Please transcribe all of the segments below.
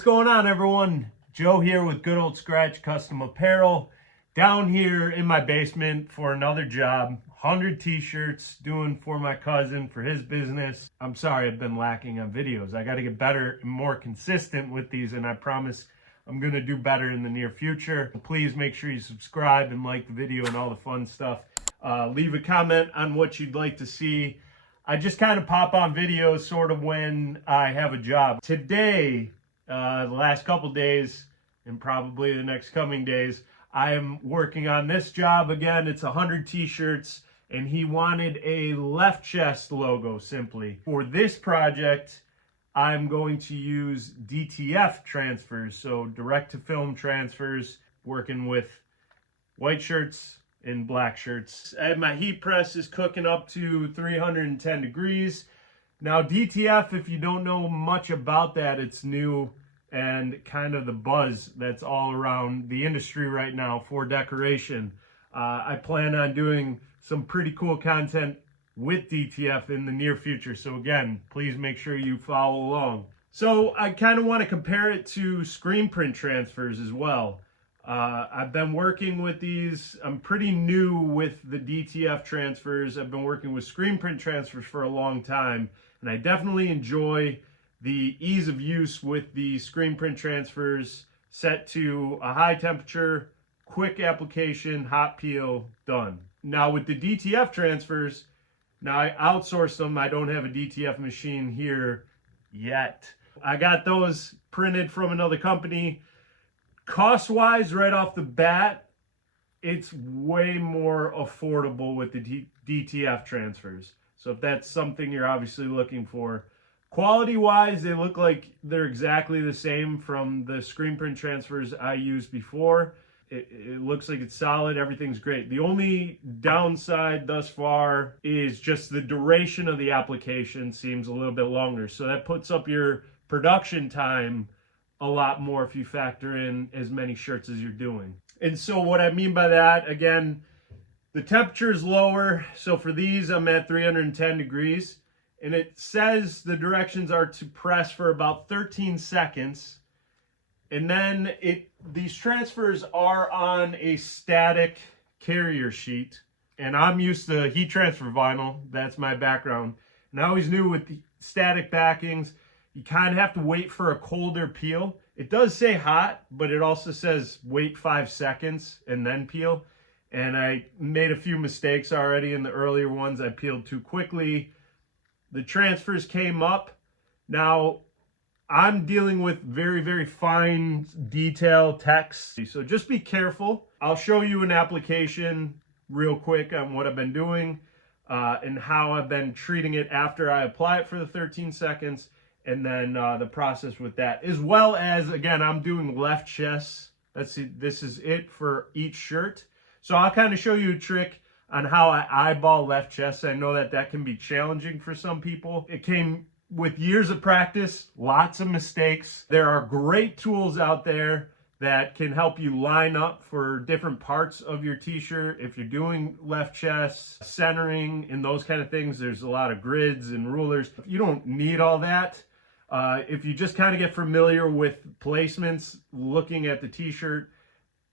What's going on, everyone? Joe here with Good Old Scratch Custom Apparel, down here in my basement for another job. 100 t-shirts doing for my cousin for his business. I'm sorry I've been lacking on videos. I got to get better and more consistent with these, and I promise I'm going to do better in the near future. Please make sure you subscribe and like the video and all the fun stuff. Leave a comment on what you'd like to see. I just kind of pop on videos sort of when I have a job. Today, the last couple days, and probably the next coming days, I am working on this job again. It's 100 t-shirts, and he wanted a left chest logo simply. For this project, I'm going to use DTF transfers, so direct to film transfers, working with white shirts and black shirts. My heat press is cooking up to 310 degrees. Now DTF, if you don't know much about that, it's new and kind of the buzz that's all around the industry right now for decoration. I plan on doing some pretty cool content with DTF in the near future. So again, please make sure you follow along. So I kind of want to compare it to screen print transfers as well. I've been working with these. I'm pretty new with the DTF transfers. I've been working with screen print transfers for a long time, and I definitely enjoy the ease of use with the screen print transfers, set to a high temperature, quick application, hot peel, done. Now with the DTF transfers, now I outsourced them. I don't have a DTF machine here yet. I got those printed from another company. Cost-wise, right off the bat, it's way more affordable with the DTF transfers. So if that's something you're obviously looking for. Quality-wise, they look like they're exactly the same from the screen print transfers I used before. It looks like it's solid. Everything's great. The only downside thus far is just the duration of the application seems a little bit longer. So that puts up your production time a lot more if you factor in as many shirts as you're doing. And so what I mean by that, again, the temperature is lower. So for these, I'm at 310 degrees. And it says the directions are to press for about 13 seconds. And then these transfers are on a static carrier sheet. And I'm used to heat transfer vinyl. That's my background. And I always knew with the static backings, you kind of have to wait for a colder peel. It does say hot, but it also says wait 5 seconds and then peel. And I made a few mistakes already in the earlier ones. I peeled too quickly. The transfers came up. Now, I'm dealing with very, very fine detail text. So just be careful. I'll show you an application real quick on what I've been doing and how I've been treating it after I apply it for the 13 seconds. And then the process with that, as well as, again, I'm doing left chest. Let's see, this is it for each shirt. So I'll kind of show you a trick on how I eyeball left chest. I know that can be challenging for some people. It came with years of practice, lots of mistakes. There are great tools out there that can help you line up for different parts of your t-shirt. If you're doing left chest, centering, and those kind of things, there's a lot of grids and rulers. You don't need all that. If you just kind of get familiar with placements, looking at the t-shirt,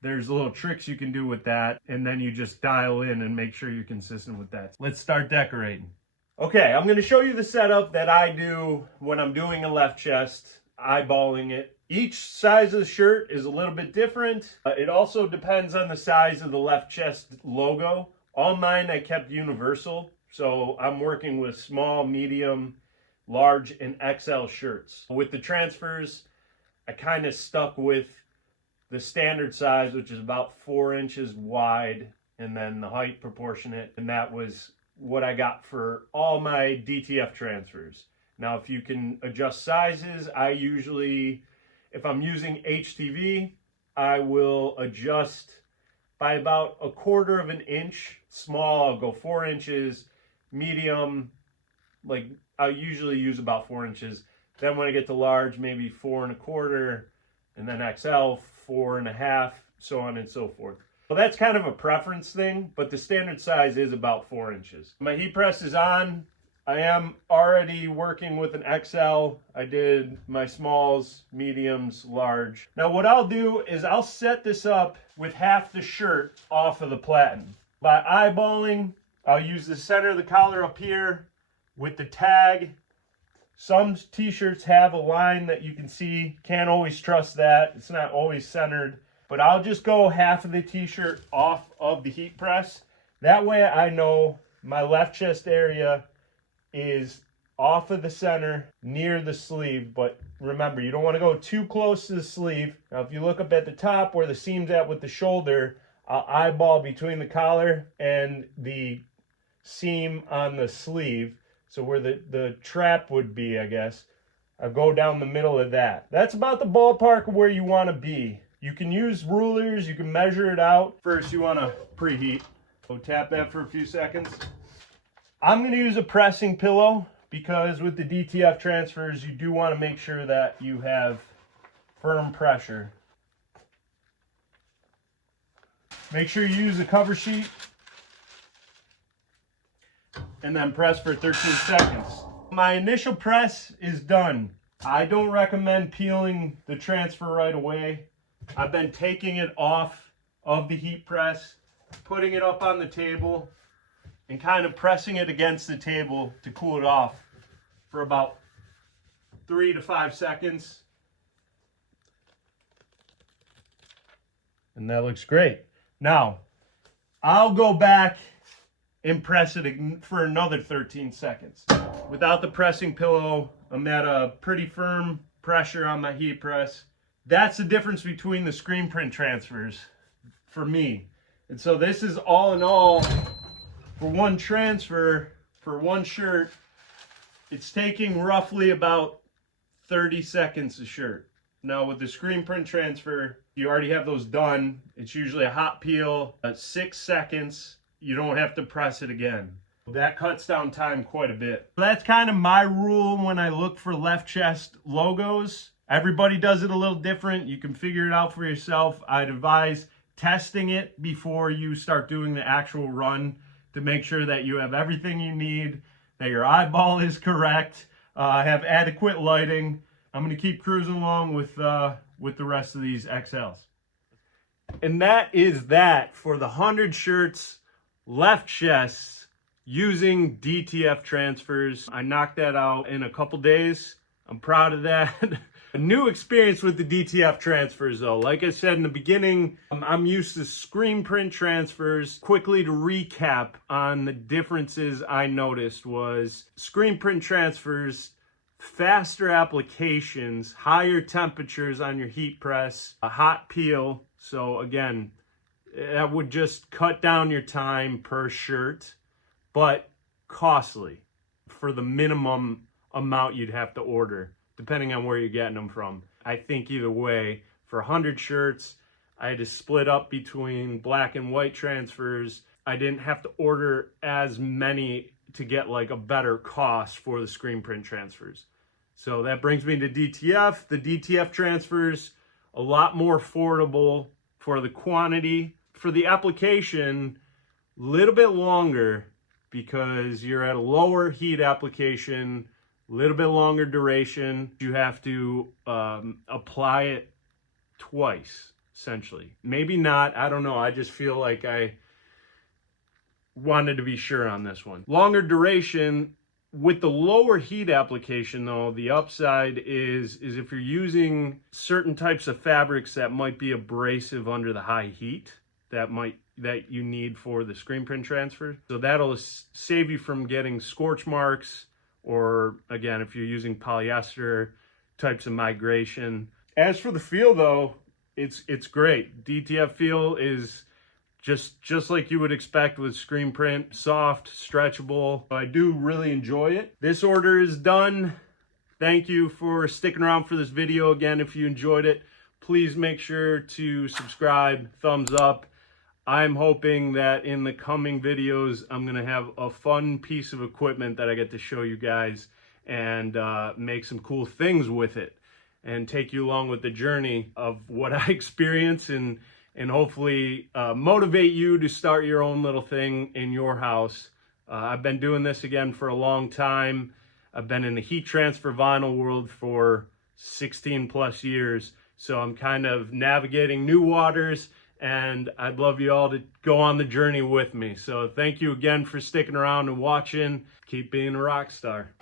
there's little tricks you can do with that, and then you just dial in and make sure you're consistent with that. Let's start decorating. Okay, I'm going to show you the setup that I do when I'm doing a left chest, eyeballing it. Each size of the shirt is a little bit different. It also depends on the size of the left chest logo. All mine I kept universal, so I'm working with small, medium, large, and XL shirts. With the transfers, I kind of stuck with the standard size, which is about 4 inches wide, and then the height proportionate, and that was what I got for all my DTF transfers. Now, if you can adjust sizes, I usually, if I'm using HTV, I will adjust by about 1/4 of an inch. Small, I'll go 4 inches. Medium, like I usually use about 4 inches. Then when I get to large, maybe 4 1/4, and then XL, 4 1/2, so on and so forth. Well, that's kind of a preference thing, but the standard size is about 4 inches. My heat press is on. I am already working with an XL. I did my smalls, mediums, large. Now what I'll do is I'll set this up with half the shirt off of the platen. By eyeballing, I'll use the center of the collar up here with the tag. Some t-shirts have a line that you can see. Can't always trust that. It's not always centered. But I'll just go half of the t-shirt off of the heat press. That way I know my left chest area is off of the center near the sleeve. But remember, you don't want to go too close to the sleeve. Now if you look up at the top where the seam's at with the shoulder, I'll eyeball between the collar and the seam on the sleeve. So where the trap would be, I guess, I'll go down the middle of that. That's about the ballpark of where you want to be. You can use rulers, you can measure it out. First you want to preheat. So tap that for a few seconds. I'm going to use a pressing pillow because with the DTF transfers, you do want to make sure that you have firm pressure. Make sure you use a cover sheet and then press for 13 seconds. My initial press is done. I don't recommend peeling the transfer right away. I've been taking it off of the heat press, putting it up on the table, and kind of pressing it against the table to cool it off for about 3 to 5 seconds. And that looks great. Now, I'll go back and press it for another 13 seconds. Without the pressing pillow, I'm at a pretty firm pressure on my heat press. That's the difference between the screen print transfers for me. And so this is all in all, for one transfer, for one shirt, it's taking roughly about 30 seconds a shirt. Now with the screen print transfer, you already have those done. It's usually a hot peel, 6 seconds. You don't have to press it again. That cuts down time quite a bit. That's kind of my rule when I look for left chest logos. Everybody does it a little different. You can figure it out for yourself. I'd advise testing it before you start doing the actual run to make sure that you have everything you need, that your eyeball is correct, have adequate lighting. I'm going to keep cruising along with the rest of these XLs. And that is that for the 100 shirts left chests using DTF transfers. I knocked that out in a couple days. I'm proud of that. A new experience with the DTF transfers though. Like I said in the beginning, I'm used to screen print transfers. Quickly to recap on the differences I noticed was screen print transfers, faster applications, higher temperatures on your heat press, a hot peel. So again, that would just cut down your time per shirt, but costly for the minimum amount you'd have to order, depending on where you're getting them from. I think either way, for 100 shirts, I had to split up between black and white transfers. I didn't have to order as many to get like a better cost for the screen print transfers. So that brings me to DTF. The DTF transfers, a lot more affordable for the quantity. For the application, a little bit longer because you're at a lower heat application, a little bit longer duration. You have to apply it twice, essentially. Maybe not, I don't know. I just feel like I wanted to be sure on this one. Longer duration. With the lower heat application though, the upside is if you're using certain types of fabrics that might be abrasive under the high heat that you need for the screen print transfer. So that'll save you from getting scorch marks, or again, if you're using polyester types of migration. As for the feel though, it's great. DTF feel is just like you would expect with screen print, soft, stretchable. I do really enjoy it. This order is done. Thank you for sticking around for this video. Again, if you enjoyed it, please make sure to subscribe, thumbs up. I'm hoping that in the coming videos, I'm gonna have a fun piece of equipment that I get to show you guys and make some cool things with it and take you along with the journey of what I experience and hopefully motivate you to start your own little thing in your house I've been doing this again for a long time. I've been in the heat transfer vinyl world for 16 plus years. So I'm kind of navigating new waters, and I'd love you all to go on the journey with me. So thank you again for sticking around and watching. Keep being a rock star.